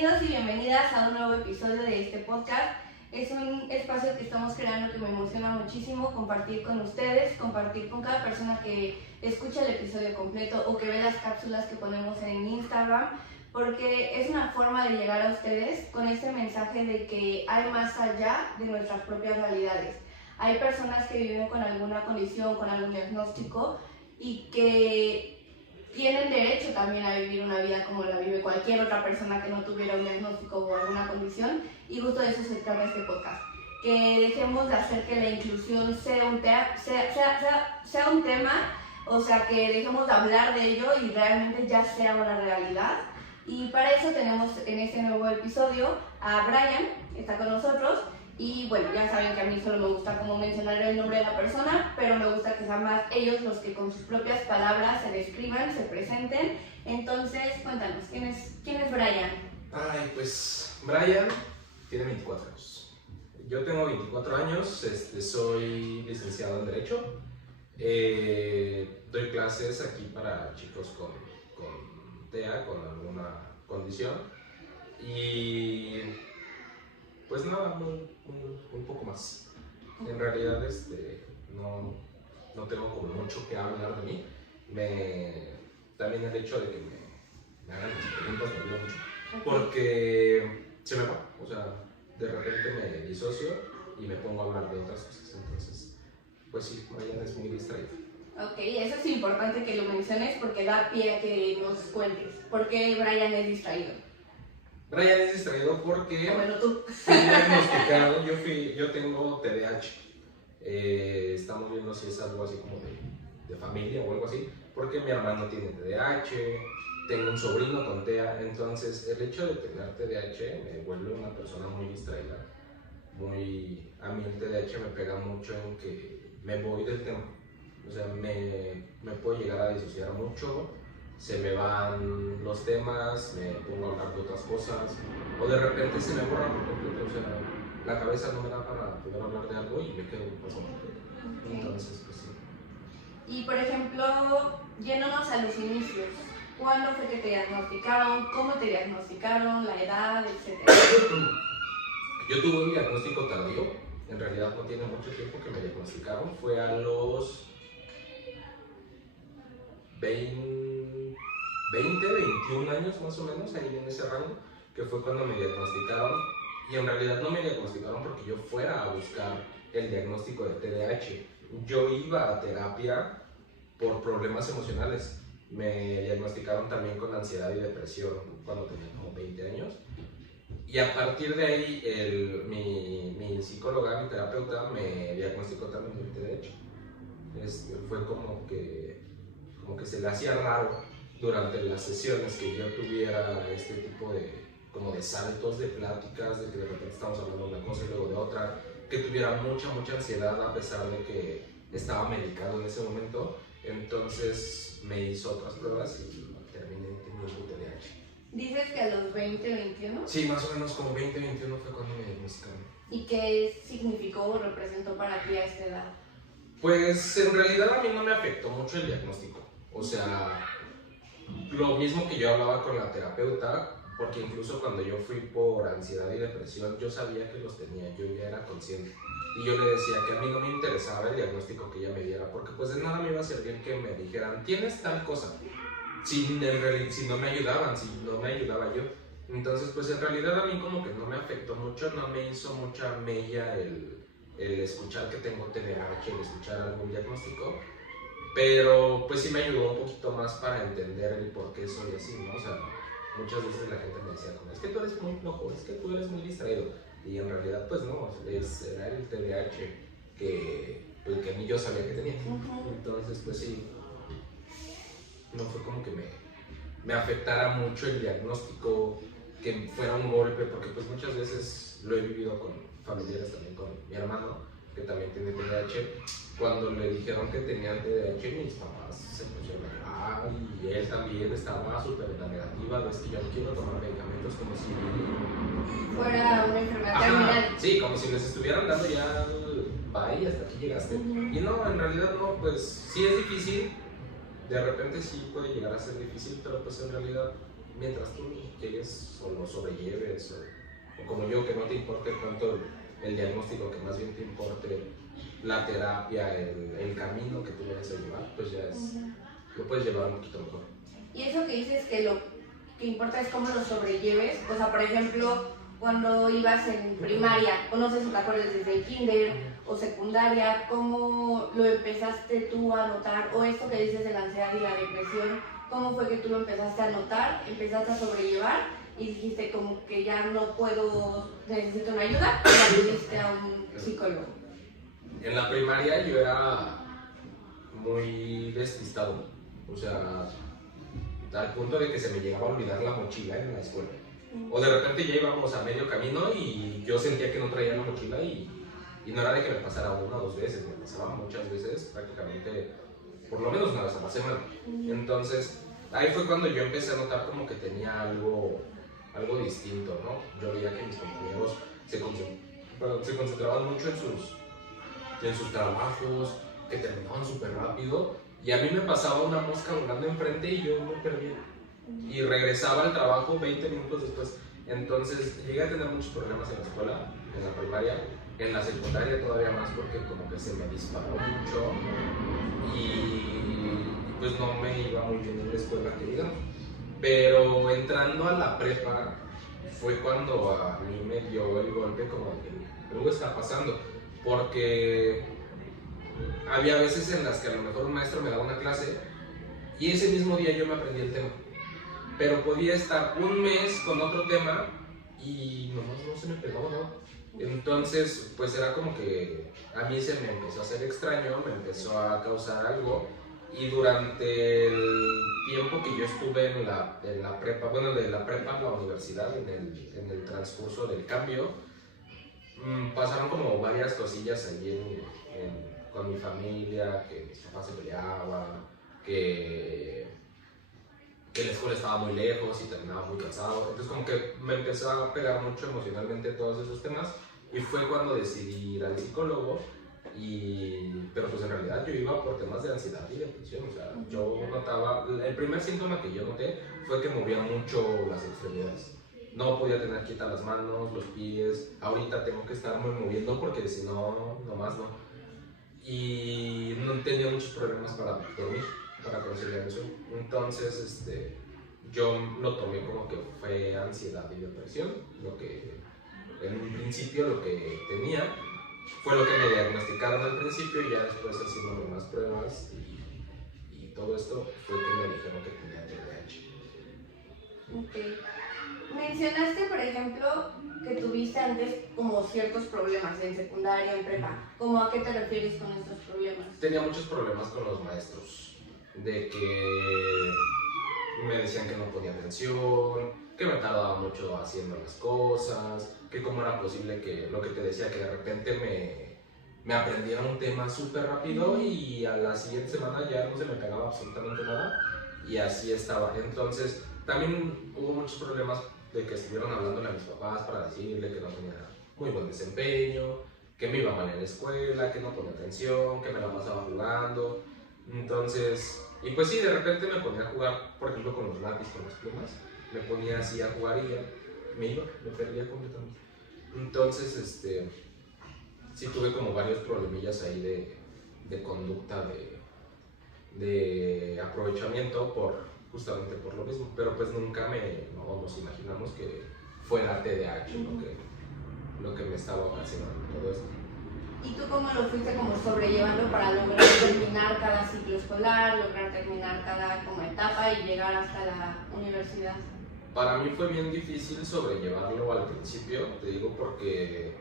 Bienvenidos y bienvenidas a un nuevo episodio de este podcast. Es un espacio que estamos creando que me emociona muchísimo compartir con ustedes, compartir con cada persona que escucha el episodio completo o que ve las cápsulas que ponemos en Instagram, porque es una forma de llegar a ustedes con este mensaje de que hay más allá de nuestras propias realidades. Hay personas que viven con alguna condición, con algún diagnóstico y que tienen derecho también a vivir una vida como la vive cualquier otra persona que no tuviera un diagnóstico o alguna condición, y justo de eso se trata este podcast, que dejemos de hacer que la inclusión sea un tema, o sea, que dejemos de hablar de ello y realmente ya sea una realidad. Y para eso tenemos en este nuevo episodio a Brian, que está con nosotros. Y bueno, ya saben que a mí solo me gusta como mencionar el nombre de la persona, pero me gusta que sean más ellos los que con sus propias palabras se describan, se presenten. Entonces, cuéntanos, ¿quién es Brian? Ay, pues Brian tiene 24 años. Yo tengo 24 años, soy licenciado en Derecho. Doy clases aquí para chicos con TEA, con alguna condición. Y pues nada, un poco más. En realidad no tengo como mucho que hablar de mí. También el hecho de que me hagan las preguntas me ayuda mucho. Porque se me va, o sea, de repente me disocio y me pongo a hablar de otras cosas. Entonces, pues sí, Brian es muy distraído. Ok, eso es importante que lo menciones porque da pie a que nos cuentes. ¿Por qué Brian es distraído? Brian es distraído porque bueno, tú. fui diagnosticado, yo tengo TDAH. Estamos viendo si es algo así como de familia o algo así, porque mi hermano tiene TDAH, tengo un sobrino con TEA, entonces el hecho de tener TDAH me vuelve una persona muy distraída. A mí el TDAH me pega mucho en que me voy del tema, o sea, me puedo llegar a disociar mucho. Se me van los temas, me pongo a hablar de otras cosas, o de repente se me borra por completo, o sea, la cabeza no me da para poder hablar de algo y me quedo pasando. Okay. Entonces, pues sí. Y por ejemplo, yéndonos a los inicios, ¿cuándo fue que te diagnosticaron? ¿Cómo te diagnosticaron? ¿La edad, etcétera? Yo tuve un diagnóstico tardío, en realidad no tiene mucho tiempo que me diagnosticaron, fue a los 20, 21 años más o menos, ahí en ese rango, que fue cuando me diagnosticaron. Y en realidad no me diagnosticaron porque yo fuera a buscar el diagnóstico de TDAH. Yo iba a terapia por problemas emocionales. Me diagnosticaron también con ansiedad y depresión cuando tenía como 20 años. Y a partir de ahí, mi psicóloga, mi terapeuta, me diagnosticó también el TDAH. Fue como que se le hacía raro durante las sesiones que yo tuviera este tipo de saltos de pláticas, de que de repente estamos hablando de una cosa y luego de otra, que tuviera mucha ansiedad a pesar de que estaba medicado en ese momento. Entonces me hizo otras pruebas y terminé teniendo TDAH. ¿Dices que a los 20, 21? Sí, más o menos como 20, 21 fue cuando me diagnosticaron. ¿Y qué significó o representó para ti a esta edad? Pues en realidad a mí no me afectó mucho el diagnóstico. O sea, lo mismo que yo hablaba con la terapeuta, porque incluso cuando yo fui por ansiedad y depresión, yo sabía que los tenía, yo ya era consciente. Y yo le decía que a mí no me interesaba el diagnóstico que ella me diera, porque pues de nada me iba a servir que me dijeran, tienes tal cosa, si no me ayudaban, si no me ayudaba yo. Entonces pues en realidad a mí como que no me afectó mucho, no me hizo mucha mella el escuchar que tengo TDAH, el escuchar algún diagnóstico. Pero pues sí me ayudó un poquito más para entender el por qué soy así, ¿no? O sea, muchas veces la gente me decía como, es que tú eres muy flojo, es que tú eres muy distraído. Y en realidad pues no, era el TDAH que a mí yo sabía que tenía. Entonces pues sí, no fue como que me afectara mucho el diagnóstico, que fuera un golpe, porque pues muchas veces lo he vivido con familiares, también con mi hermano, que también tiene TDAH. Cuando le dijeron que tenían TDAH, mis papás se pusieron a llorar y él también estaba súper en la negativa, es que yo no quiero tomar medicamentos, como si fuera una enfermedad terminal. Sí, como si les estuvieran dando ya bye, hasta aquí llegaste. Y no, en realidad no, pues sí es difícil, de repente sí puede llegar a ser difícil, pero pues en realidad mientras tú llegues o lo sobrelleves, o como yo, que no te importe tanto el diagnóstico, que más bien te importe la terapia, el camino que tú vayas a llevar, pues ya es, lo puedes llevar un poquito mejor. Y eso que dices que lo que importa es cómo lo sobrelleves, o sea, por ejemplo, cuando ibas en primaria, o no sé si te acuerdas desde el kinder o secundaria, ¿cómo lo empezaste tú a notar? O esto que dices de la ansiedad y la depresión, ¿cómo fue que tú lo empezaste a notar, empezaste a sobrellevar y dijiste como que ya no puedo, necesito una ayuda, y acudiste a un psicólogo? En la primaria yo era muy despistado, o sea, al punto de que se me llegaba a olvidar la mochila en la escuela. O de repente ya íbamos a medio camino y yo sentía que no traía la mochila y no era de que me pasara una o dos veces, me pasaba muchas veces, prácticamente por lo menos una vez a la semana. Entonces ahí fue cuando yo empecé a notar como que tenía algo distinto, ¿no? Yo veía que mis compañeros se concentraban mucho en sus trabajos, que terminaban súper rápido, y a mí me pasaba una mosca volando enfrente y yo me perdía. Y regresaba al trabajo 20 minutos después. Entonces llegué a tener muchos problemas en la escuela, en la primaria, en la secundaria todavía más porque como que se me disparó mucho y pues no me iba muy bien en la escuela, que digamos. Pero entrando a la prepa fue cuando a mí me dio el golpe como que algo está pasando, porque había veces en las que a lo mejor un maestro me daba una clase y ese mismo día yo me aprendí el tema, pero podía estar un mes con otro tema y nomás no se me pegaba nada. Entonces, pues era como que a mí se me empezó a hacer extraño, me empezó a causar algo, y durante el tiempo que yo estuve en la prepa, bueno, de la prepa a la universidad, en el transcurso del cambio, pasaron como varias cosillas allí con mi familia, que mis papás se peleaban, que la escuela estaba muy lejos y terminaba muy cansado. Entonces como que me empezó a pegar mucho emocionalmente todos esos temas y fue cuando decidí ir al psicólogo. Pero pues en realidad yo iba por temas de ansiedad y depresión. O sea, yo notaba, el primer síntoma que yo noté fue que movía mucho las extremidades. No podía tener quietas las manos, los pies. Ahorita tengo que estarme moviendo porque si no, nomás no. Y no tenía muchos problemas para dormir, para conciliar eso. Entonces, yo lo tomé como que fue ansiedad y depresión, lo que en un principio lo que tenía. Fue lo que me diagnosticaron al principio y ya después haciéndome más pruebas y todo esto fue que me dijeron que tenía TDAH. Okay. Mencionaste, por ejemplo, que tuviste antes como ciertos problemas en secundaria, en prepa. ¿Cómo a qué te refieres con estos problemas? Tenía muchos problemas con los maestros, de que me decían que no ponía atención, que me tardaba mucho haciendo las cosas, que cómo era posible que lo que te decía, que de repente me aprendiera un tema súper rápido y a la siguiente semana ya no se me pegaba absolutamente nada y así estaba. Entonces también hubo muchos problemas de que estuvieron hablándole a mis papás para decirle que no tenía muy buen desempeño, que me iba mal en la escuela, que no ponía atención, que me la pasaba jugando. Entonces, y pues sí, de repente me ponía a jugar, por ejemplo, con los lápices, con las plumas, me ponía así a jugar y ya me perdía completamente. Entonces, sí tuve como varios problemillas ahí de conducta, de aprovechamiento justamente por lo mismo, pero pues nunca nos imaginamos que fuera TDAH lo que me estaba ocasionando todo esto. ¿Y tú cómo lo fuiste como sobrellevando para lograr terminar cada ciclo escolar, lograr terminar cada como etapa y llegar hasta la universidad? Para mí fue bien difícil sobrellevarlo al principio, te digo, porque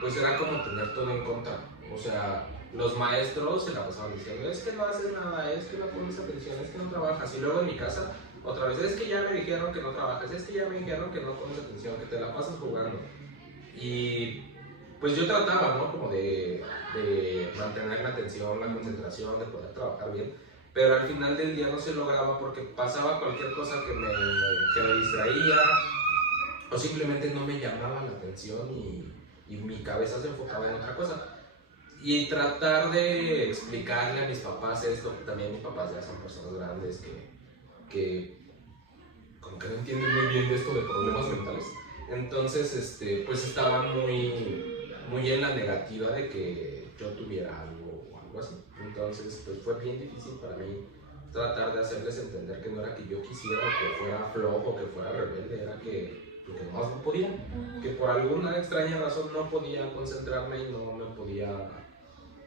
pues era como tener todo en contra. O sea, los maestros se la pasaban diciendo, es que no haces nada, es que no pones atención, es que no trabajas. Y luego en mi casa, otra vez, es que ya me dijeron que no trabajas, es que ya me dijeron que no pones atención, que te la pasas jugando. Y pues yo trataba, ¿no? Como de mantener la atención, la concentración, de poder trabajar bien, pero al final del día no se lograba porque pasaba cualquier cosa que me distraía o simplemente no me llamaba la atención y mi cabeza se enfocaba en otra cosa. Y tratar de explicarle a mis papás esto, también mis papás ya son personas grandes que como que no entienden muy bien de esto de problemas mentales. Entonces, pues estaban muy en la negativa de que yo tuviera algo o algo así. Entonces, pues fue bien difícil para mí tratar de hacerles entender que no era que yo quisiera o que fuera flojo o que fuera rebelde, era que nomás no podía, que por alguna extraña razón no podía concentrarme y no me podía,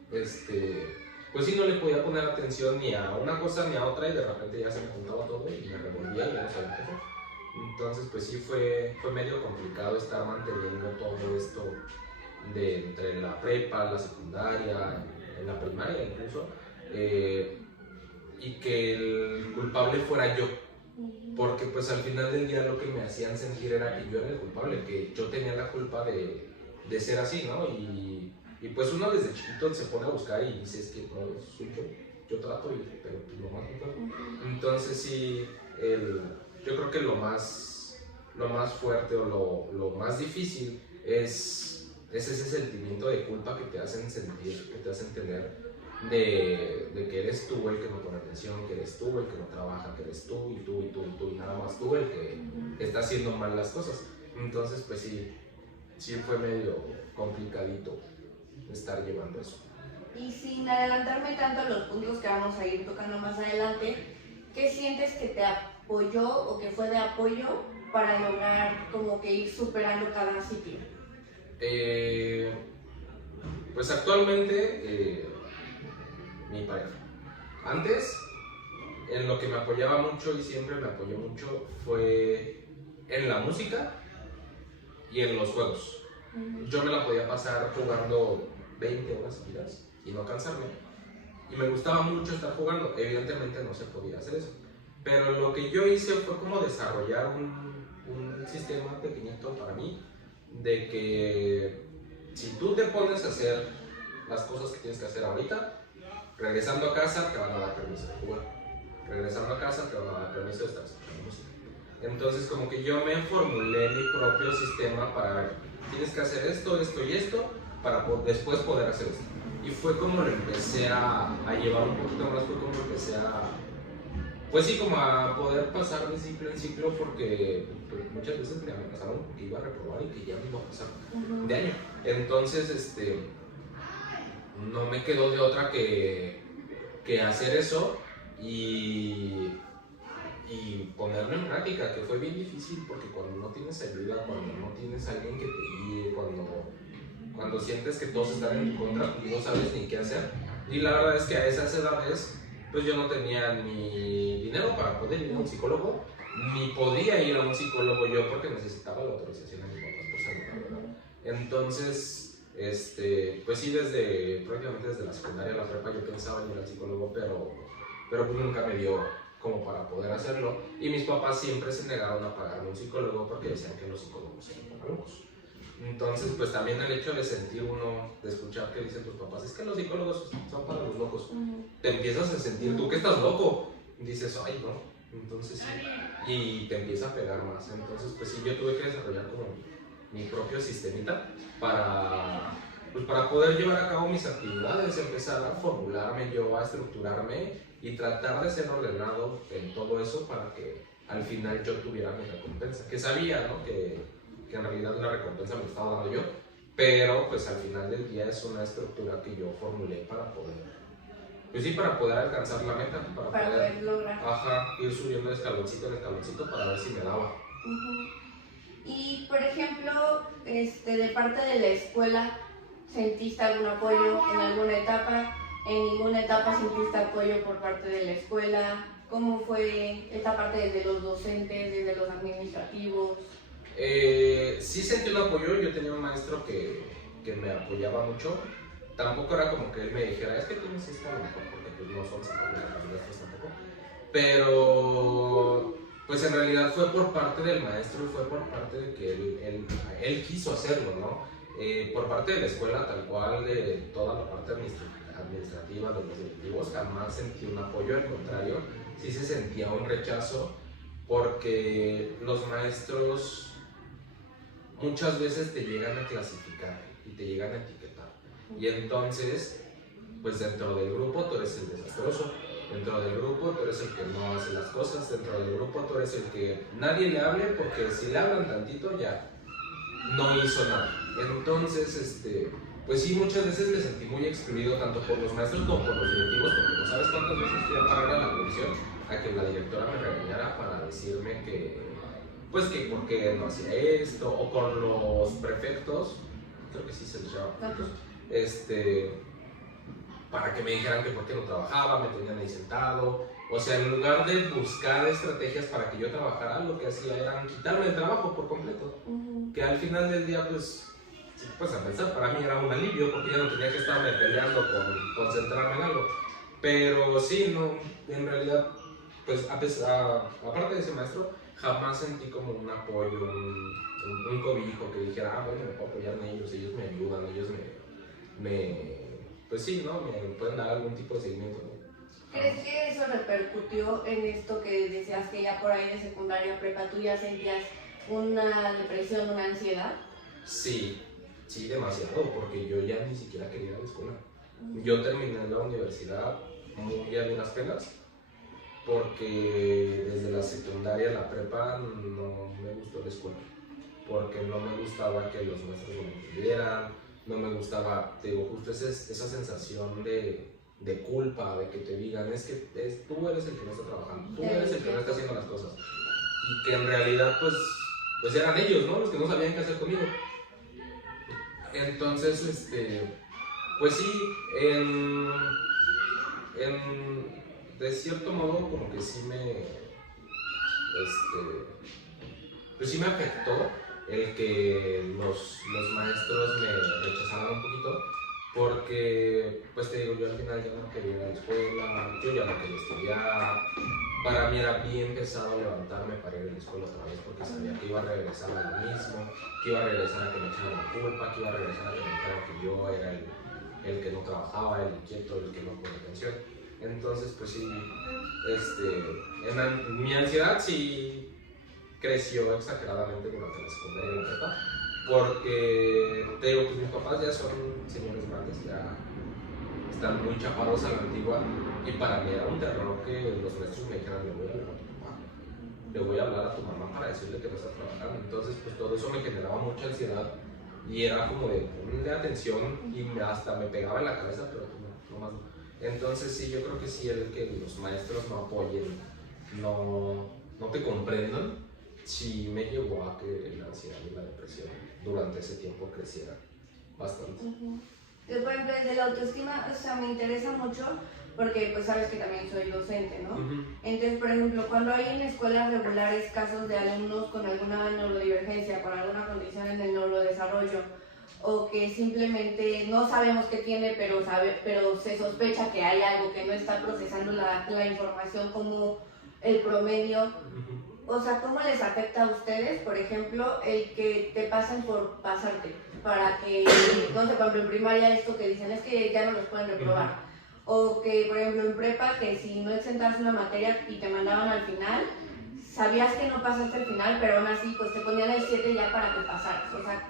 pues sí, no le podía poner atención ni a una cosa ni a otra y de repente ya se me juntaba todo y me revolvía y ya no sabía qué hacer. Entonces, pues sí fue medio complicado estar manteniendo todo esto de entre la prepa, la secundaria, en la primaria incluso, y que el culpable fuera yo, porque pues al final del día lo que me hacían sentir era que yo era el culpable, que yo tenía la culpa de ser así, ¿no? Y pues uno desde chiquito se pone a buscar y dice, es que no, soy yo trato, pero pues no más no puedo. Entonces sí, yo creo que lo más fuerte o lo más difícil es ese sentimiento de culpa que te hacen sentir, que te hacen tener de que eres tú el que no pone atención, que eres tú el que no trabaja, que eres tú y tú y tú y tú y nada más tú el que está haciendo mal las cosas. Entonces pues sí fue medio complicadito estar llevando eso. Y sin adelantarme tanto a los puntos que vamos a ir tocando más adelante, ¿qué sientes que te apoyó o que fue de apoyo para lograr como que ir superando cada ciclo? Pues actualmente mi pareja. Antes, en lo que me apoyaba mucho y siempre me apoyó mucho fue en la música y en los juegos. Yo me la podía pasar jugando 20 horas seguidas y no cansarme. Y me gustaba mucho estar jugando. Evidentemente no se podía hacer eso. Pero lo que yo hice fue como desarrollar un sistema pequeñito para mí de que si tú te pones a hacer las cosas que tienes que hacer ahorita, regresando a casa te van a dar permiso de jugar. Regresando a casa te van a dar permiso de estar escuchando música. Entonces como que yo me formulé mi propio sistema para ver, tienes que hacer esto, esto y esto para después poder hacer esto. Y fue como lo empecé a llevar un poquito más, fue como empecé pues sí, como a poder pasar de ciclo en ciclo, porque pues, muchas veces me pasaron que iba a reprobar y que ya me iba a pasar de año. Entonces, no me quedó de otra que hacer eso y ponerlo en práctica, que fue bien difícil porque cuando no tienes ayuda, cuando no tienes alguien que te guíe, cuando sientes que todos están en tu contra, pues no sabes ni qué hacer. Y la verdad es que a esas edades, pues yo no tenía ni dinero para poder ir a un psicólogo, ni podía ir a un psicólogo yo porque necesitaba la autorización de mis papás por ser ¿verdad? Entonces, pues sí, prácticamente desde la secundaria a la prepa yo pensaba en ir al psicólogo, pero pues nunca me dio como para poder hacerlo. Y mis papás siempre se negaron a pagarme un psicólogo porque decían que los psicólogos eran para locos. Entonces, pues también el hecho de sentir uno, de escuchar que dicen tus papás, es que los psicólogos son para los locos, te empiezas a sentir tú que estás loco. Y dices, ay, no. Entonces sí, y te empieza a pegar más. Entonces, pues sí, yo tuve que desarrollar como mi propio sistemita para poder llevar a cabo mis actividades, empezar a formularme yo, a estructurarme y tratar de ser ordenado en todo eso para que al final yo tuviera mi recompensa. Que sabía, ¿no? Que en realidad la recompensa me la estaba dando yo, pero pues al final del día es una estructura que yo formulé para poder, pues sí, para poder alcanzar la meta, para poder lograr. Ir subiendo de escaloncito en escaloncito para ver si me daba. Y por ejemplo, de parte de la escuela, ¿sentiste algún apoyo en alguna etapa? ¿En ninguna etapa sentiste apoyo por parte de la escuela? ¿Cómo fue esta parte desde los docentes, desde los administrativos? Sí sentí un apoyo. Yo tenía un maestro que me apoyaba mucho. Tampoco era como que él me dijera, es que tú no hiciste lo mejor, porque pues no son psicólogos tampoco. Pero pues en realidad fue por parte del maestro y fue por parte de que él quiso hacerlo, ¿no? Por parte de la escuela, tal cual, de toda la parte administrativa, de los directivos, jamás sentí un apoyo, al contrario, sí se sentía un rechazo, porque los maestros muchas veces te llegan a clasificar y te llegan a etiquetar. Y entonces, pues dentro del grupo tú eres el desastroso, Dentro del grupo tú eres el que no hace las cosas, dentro del grupo tú eres el que nadie le hable, porque si le hablan tantito ya no hizo nada. Entonces, pues sí, muchas veces me sentí muy excluido tanto por los maestros como por los directivos, porque no sabes cuántas veces fui a parar a la dirección a que la directora me regañara para decirme que, pues que por qué no hacía esto, o con los prefectos, creo que sí se les llama prefectos, para que me dijeran que por qué no trabajaba, me tenían ahí sentado. O sea, en lugar de buscar estrategias para que yo trabajara, lo que hacía era quitarme el trabajo por completo. Que al final del día, pues a pensar, para mí era un alivio, porque ya no tenía que estarme peleando con concentrarme en algo. Pero sí, no, en realidad, pues aparte de ese maestro, jamás sentí como un apoyo, un cobijo que dijera, bueno, me puedo apoyar en ellos me ayudan, ellos pues sí, ¿no? Me pueden dar algún tipo de seguimiento, ¿no? ¿Crees que eso repercutió en esto que decías que ya por ahí de secundaria, prepa, tú ya sentías una depresión, una ansiedad? Sí, demasiado, porque yo ya ni siquiera quería ir a la escuela. Yo terminé la universidad muy a duras penas, porque desde la secundaria a la prepa no me gustó la escuela, porque no me gustaba que los maestros no me entendieran, no me gustaba, te digo, justo esa sensación de culpa, de que te digan, tú eres el que no está trabajando, tú eres el que no está haciendo las cosas, y que en realidad pues eran ellos, ¿no? Los que no sabían qué hacer conmigo. Entonces, pues sí, de cierto modo como que sí pues sí me afectó el que los maestros me rechazaran un poquito, porque pues te digo, yo al final ya no quería ir a la escuela, yo ya no quería estudiar. Para mí era bien pesado levantarme para ir a la escuela otra vez, porque sabía que iba a regresar a lo mismo, que iba a regresar a que me echaran la culpa, que iba a regresar a que me dijeran que yo era el que no trabajaba, el inquieto, el que no ponía atención. Entonces, pues sí, mi ansiedad sí creció exageradamente durante la secundaria y la prepa, porque te digo, pues mis papás ya son señores grandes, ya están muy chapados a la antigua, y para mí era un terror que los maestros me dijeran, le voy a hablar a tu papá, le voy a hablar a tu mamá para decirle que no está trabajando. Entonces, pues todo eso me generaba mucha ansiedad, y era como de ponle atención, y hasta me pegaba en la cabeza, pero no más. Entonces sí, yo creo que sí, el que los maestros no apoyen, no te comprendan, sí me llevó a que la ansiedad y la depresión durante ese tiempo creciera bastante. Yo, por ejemplo, desde la autoestima, o sea, me interesa mucho porque pues sabes que también soy docente, ¿no? Entonces, por ejemplo, cuando hay en escuelas regulares casos de alumnos con alguna neurodivergencia, con alguna condición en el neurodesarrollo, o que simplemente no sabemos qué tiene, pero se sospecha que hay algo que no está procesando la información como el promedio. O sea, ¿cómo les afecta a ustedes, por ejemplo, el que te pasen por pasarte? Para que, no sé, por ejemplo, en primaria esto que dicen es que ya no los pueden reprobar. O que, por ejemplo, en prepa, que si no exentabas una materia y te mandaban al final, sabías que no pasaste al final, pero aún así, pues te ponían el 7 ya para que pasaras. O sea,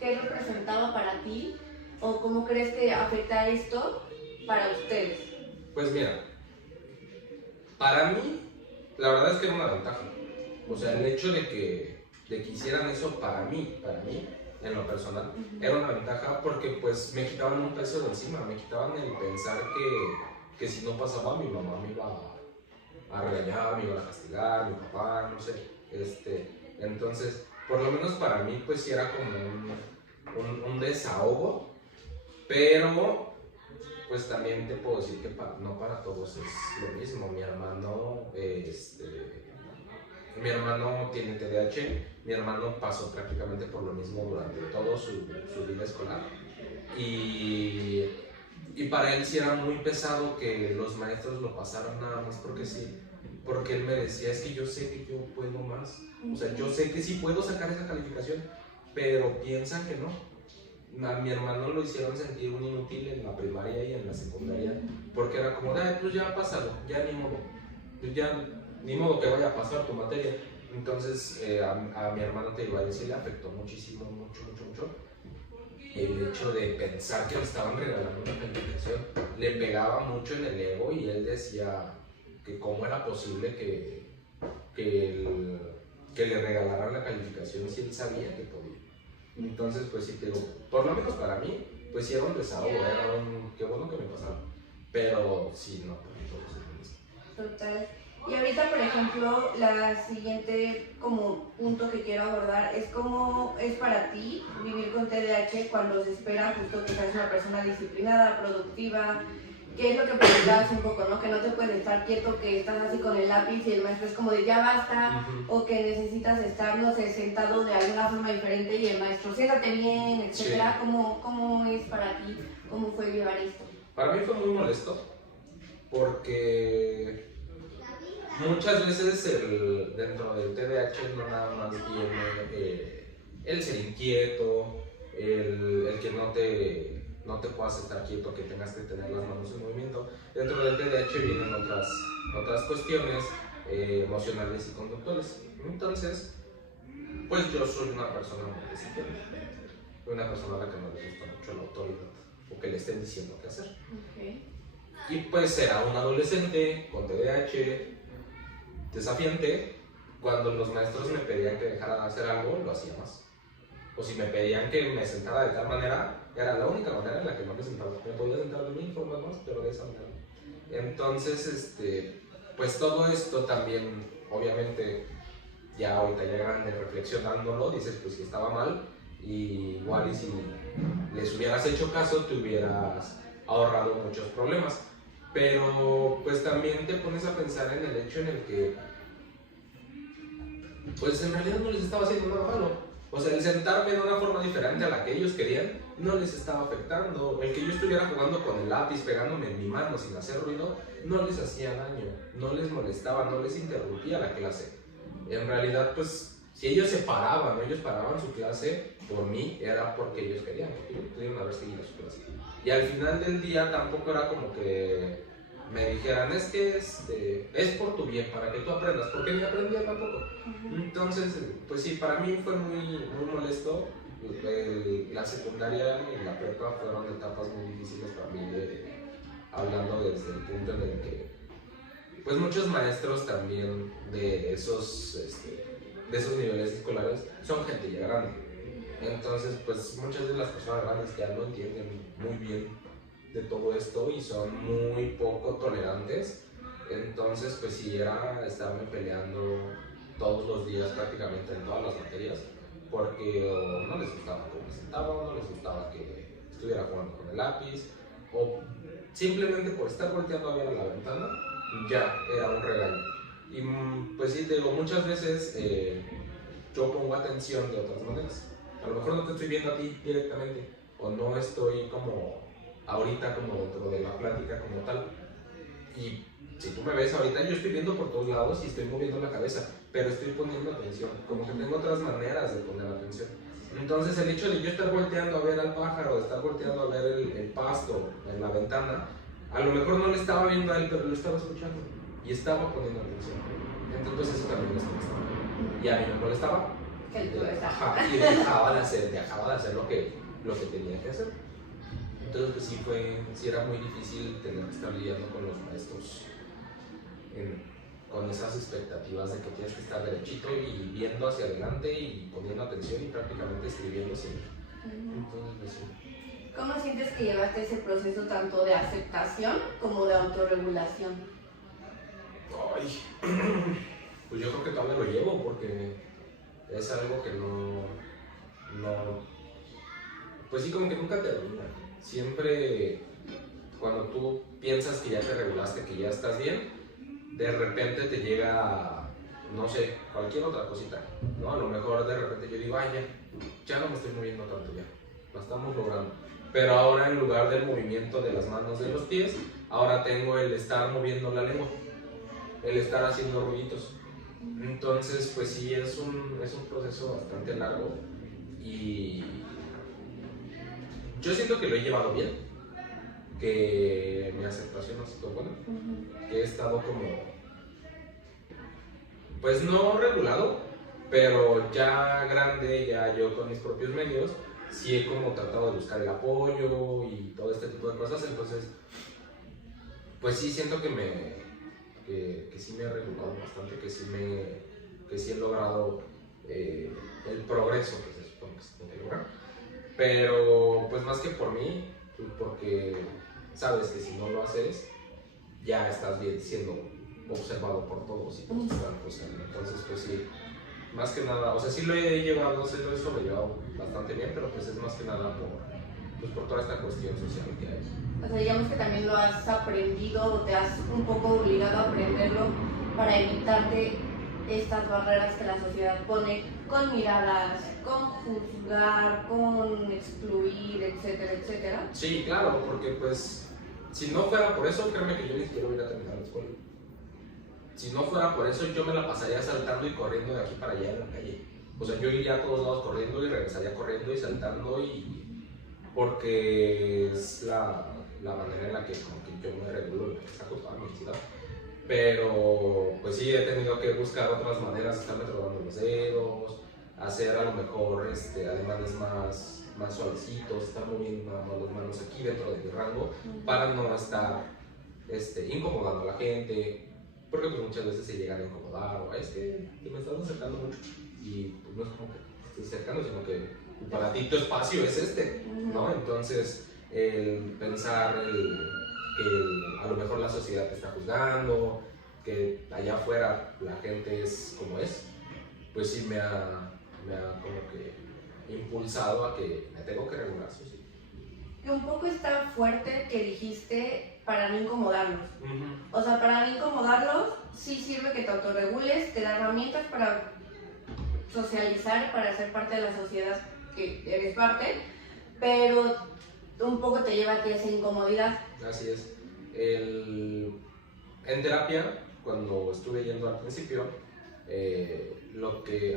¿qué representaba para ti? ¿O cómo crees que afecta esto para ustedes? Pues mira, para mí, la verdad es que era una ventaja. O sea, el hecho de que hicieran eso para mí, en lo personal, era una ventaja, porque pues me quitaban un peso de encima, me quitaban el pensar que si no pasaba mi mamá me iba a regañar, me iba a castigar, mi papá, no sé. Entonces, por lo menos para mí pues sí era como un desahogo, pero pues también te puedo decir que no para todos es lo mismo. Mi hermano tiene TDAH, mi hermano pasó prácticamente por lo mismo durante todo su vida escolar, y para él sí era muy pesado que los maestros lo pasaran nada más porque sí, porque él me decía, es que yo sé que yo puedo más, o sea, yo sé que sí puedo sacar esa calificación, pero piensan que no. A mi hermano lo hicieron sentir un inútil en la primaria y en la secundaria, porque era como, pues ya pásalo, ya ni modo, pues ya ni modo que vaya a pasar tu materia. Entonces a mi hermano, te digo, a él sí le afectó muchísimo, mucho, el hecho de pensar que le estaban regalando una calificación le pegaba mucho en el ego y él decía que cómo era posible que le regalaran la calificación si él sabía que podía. Entonces, pues sí, te digo, por lo menos para mí, pues sí era un desahogo, qué bueno que me pasaba, pero sí, no, para todos es lo mismo. Total. Y ahorita, por ejemplo, la siguiente como punto que quiero abordar es cómo es para ti vivir con TDAH cuando se espera justo que seas una persona disciplinada, productiva. ¿Qué es lo que preguntabas un poco, no? Que no te puedes estar quieto, que estás así con el lápiz y el maestro es como de ya basta, o que necesitas estar, no sé, sentado de alguna forma diferente y el maestro, siéntate bien, etcétera. Sí. ¿Cómo es para ti? ¿Cómo fue llevar esto? Para mí fue muy molesto porque muchas veces dentro del TDAH no nada más viene el ser inquieto, el que no te puedas estar quieto, que tengas que tener las manos en movimiento. Dentro del TDAH vienen otras cuestiones emocionales y conductuales. Entonces, pues yo soy una persona muy desafiante, una persona a la que no le gusta mucho la autoridad o que le estén diciendo qué hacer. Okay. Y pues era un adolescente con TDAH desafiante. Cuando los maestros me pedían que dejara de hacer algo, lo hacía más. O si me pedían que me sentara de tal manera, era la única manera en la que no me sentaba. Me podía sentar de 1000 formas más, pero de esa manera. Entonces, pues todo esto también, obviamente, ya ahorita ya grande, reflexionándolo, dices, pues si estaba mal, y igual y si les hubieras hecho caso, te hubieras ahorrado muchos problemas. Pero pues también te pones a pensar en el hecho en el que pues en realidad no les estaba haciendo nada malo. O sea, el sentarme de una forma diferente a la que ellos querían no les estaba afectando. El que yo estuviera jugando con el lápiz, pegándome en mi mano sin hacer ruido, no les hacía daño, no les molestaba, no les interrumpía la clase. En realidad, pues, si ellos paraban su clase por mí, era porque ellos querían, porque ellos pudieron haber seguido su clase. Y al final del día tampoco era como que me dijeran, es que es por tu bien, para que tú aprendas, porque ni aprendía tampoco. Entonces, pues sí, para mí fue muy molesto. La secundaria y la prepa fueron etapas muy difíciles para mí, hablando desde el punto en el que pues muchos maestros también de esos niveles escolares son gente ya grande. Entonces, pues muchas de las personas grandes ya no entienden muy bien de todo esto y son muy poco tolerantes. Entonces, pues sí, era estarme peleando todos los días prácticamente en todas las materias, porque o no les gustaba cómo me sentaba, o no les gustaba que estuviera jugando con el lápiz, o simplemente por estar volteando a ver a la ventana, ya era un regaño. Y pues sí, te digo, muchas veces yo pongo atención de otras maneras. A lo mejor no te estoy viendo a ti directamente, o no estoy como ahorita como dentro de la plática como tal. Y si tú me ves ahorita, yo estoy viendo por todos lados y estoy moviendo la cabeza, pero estoy poniendo atención, como que tengo otras maneras de poner atención. Entonces el hecho de yo estar volteando a ver al pájaro, de estar volteando a ver el pasto en la ventana, a lo mejor no le estaba viendo a él, pero lo estaba escuchando y estaba poniendo atención. Entonces eso también me molestaba. Y a mí me molestaba. Y dejaba de hacer lo que tenía que hacer. Entonces pues sí era muy difícil tener que estar lidiando con los maestros con esas expectativas de que tienes que estar derechito y viendo hacia adelante y poniendo atención y prácticamente escribiendo siempre. Entonces pues sí. ¿Cómo sientes que llevaste ese proceso tanto de aceptación como de autorregulación? Ay, pues yo creo que todavía lo llevo porque es algo que no pues sí, como que nunca termina. Siempre cuando tú piensas que ya te regulaste, que ya estás bien, de repente te llega, no sé, cualquier otra cosita, ¿no? A lo mejor de repente yo digo, ay, ya no me estoy moviendo tanto, ya, lo estamos logrando. Pero ahora en lugar del movimiento de las manos, de los pies, ahora tengo el estar moviendo la lengua, el estar haciendo ruiditos. Entonces, pues sí, es un proceso bastante largo y yo siento que lo he llevado bien, que mi aceptación ha sido buena, que he estado como, pues no regulado, pero ya grande, ya yo con mis propios medios, sí he como tratado de buscar el apoyo y todo este tipo de cosas, entonces pues sí siento que sí me he regulado bastante, que sí he logrado el progreso que se supone que se tiene que lograr, pero pues más que por mí, pues porque sabes que si no lo haces ya estás bien siendo observado por todos y todos te están juzgando, entonces pues sí, más que nada, o sea, sí lo he llevado, sí lo he sobrellevado bastante bien, pero pues es más que nada pues por toda esta cuestión social que hay. O sea, digamos que también lo has aprendido o te has un poco obligado a aprenderlo para evitarte estas barreras que la sociedad pone con miradas, con juzgar, con excluir, etcétera, etcétera. Sí, claro, porque pues si no fuera por eso, créeme que yo ni siquiera hubiera terminado la escuela. Si no fuera por eso, yo me la pasaría saltando y corriendo de aquí para allá en la calle. O sea, yo iría a todos lados corriendo y regresaría corriendo y saltando y porque es la manera en la que como que yo me regulo, me saco toda mi ansiedad. Pero pues sí he tenido que buscar otras maneras, estarme trabando los dedos, hacer a lo mejor ademanes más suavecitos, estar moviendo las manos aquí dentro de mi rango para no estar incomodando a la gente, porque pues muchas veces se llegan a incomodar o es que te me estás acercando mucho y pues no es como que te estés acercando, sino que para ti tu espacio es ¿no? Entonces el pensar que a lo mejor la sociedad te está juzgando, que allá afuera la gente es como es, pues sí me ha como que impulsado a que me tengo que regular, sí. Que un poco está fuerte que dijiste para no incomodarlos. O sea, para no incomodarlos sí sirve que te autorregules, te da herramientas para socializar, para ser parte de la sociedad que eres parte, pero un poco te lleva a ti esa incomodidad. Así es. En terapia, cuando estuve yendo al principio,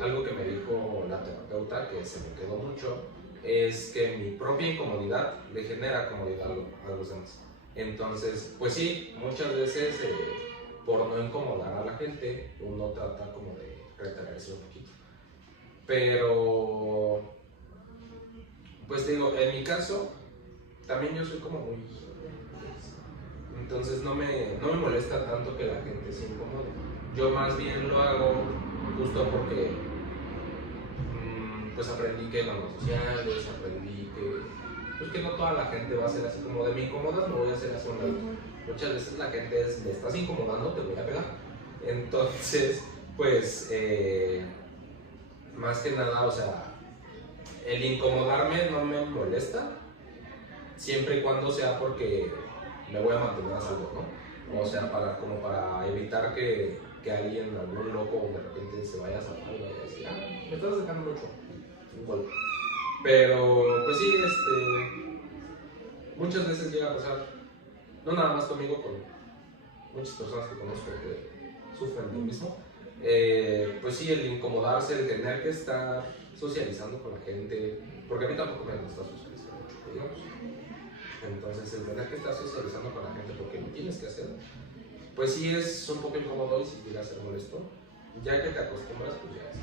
algo que me dijo la terapeuta, que se me quedó mucho, es que mi propia incomodidad le genera comodidad a los demás. Entonces, pues sí, muchas veces por no incomodar a la gente, uno trata como de retraerse un poquito. Pero, pues te digo, en mi caso, también yo soy como muy... Entonces no me molesta tanto que la gente se incomode. Yo más bien lo hago justo porque pues aprendí que en las redes sociales, aprendí que no toda la gente va a ser así como de me incomodas, me voy a hacer así un lado. Muchas veces la gente es, me estás incomodando, te voy a pegar. Entonces, pues, más que nada, o sea, el incomodarme no me molesta, siempre y cuando sea porque me voy a mantener a salvo, ¿no? O sea, como para evitar que alguien, algún loco, de repente se vaya a salvar y vaya a decir, me estás acercando mucho, un golpe. Pero, pues sí, muchas veces llega a pasar, no nada más conmigo, con muchas personas que conozco que sufren lo mismo. Pues sí, el incomodarse, el tener que estar socializando con la gente, porque a mí tampoco me gusta socializar mucho, digamos. Entonces, el tener que estar socializando con la gente porque lo tienes que hacer, pues sí es un poco incómodo y sí llega a ser molesto. Ya que te acostumbras, pues ya es.